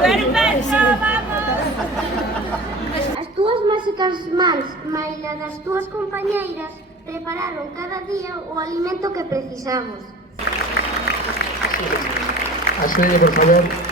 Perfecto, vamos! As túas máxicas mans, maila das túas compañeiras, prepararon cada día o alimento que precisamos. Axude, por favor.